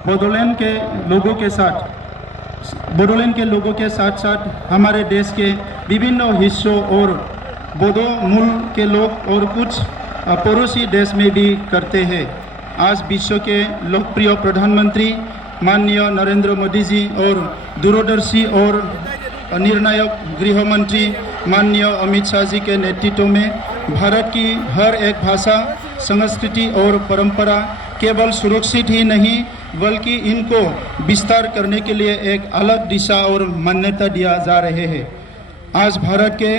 बोडोलैंड के लोगों के साथ साथ हमारे देश के विभिन्न हिस्सों और बोडो मूल के लोग और कुछ पड़ोसी देश में भी करते हैं। आज विश्व के लोकप्रिय प्रधानमंत्री माननीय नरेंद्र मोदी जी और दूरदर्शी और निर्णायक गृह मंत्री माननीय अमित शाह जी के नेतृत्व में भारत की हर एक भाषा, संस्कृति और परंपरा केवल सुरक्षित ही नहीं बल्कि इनको विस्तार करने के लिए एक अलग दिशा और मान्यता दिया जा रहे हैं। आज भारत के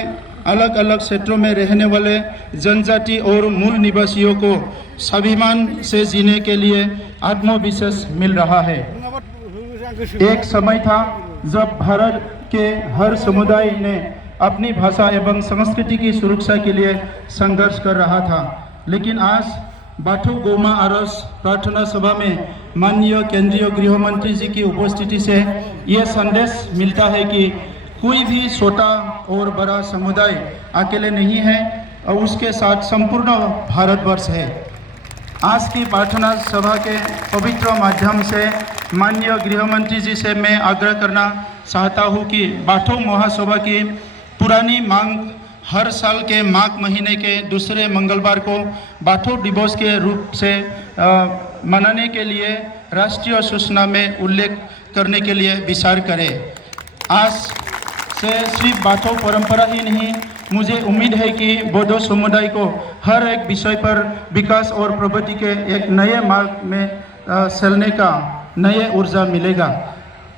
अलग अलग क्षेत्रों में रहने वाले जनजाति और मूल निवासियों को स्वाभिमान से जीने के लिए आत्मविश्वास मिल रहा है। एक समय था जब भारत के हर समुदाय ने अपनी भाषा एवं संस्कृति की सुरक्षा के लिए संघर्ष कर रहा था, लेकिन आज बाथौ गौमा आरज प्रार्थना सभा में माननीय केंद्रीय गृह मंत्री जी की उपस्थिति से ये संदेश मिलता है कि कोई भी छोटा और बड़ा समुदाय अकेले नहीं है और उसके साथ संपूर्ण भारतवर्ष है। आज की प्रार्थना सभा के पवित्र माध्यम से माननीय गृह मंत्री जी से मैं आग्रह करना चाहता हूँ कि बाथौ महासभा की पुरानी मांग हर साल के माघ महीने के दूसरे मंगलवार को बाथौ दिवस के रूप से मनाने के लिए राष्ट्रीय सूचना में उल्लेख करने के लिए विचार करें। आज से सिर्फ बाथौ परंपरा ही नहीं, मुझे उम्मीद है कि बोडो समुदाय को हर एक विषय पर विकास और प्रगति के एक नए मार्ग में चलने का नए ऊर्जा मिलेगा।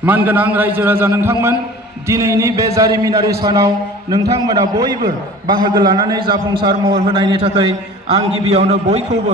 मानगोनां रायजो राजा नोंथांमोन, दिनैनि बे जारिमिनारि सानाव नोंथांमोना बयबो बाहागो लानानै जाफुंसार महर होनायनि थाखाय आं गिबियावनो बयखौबो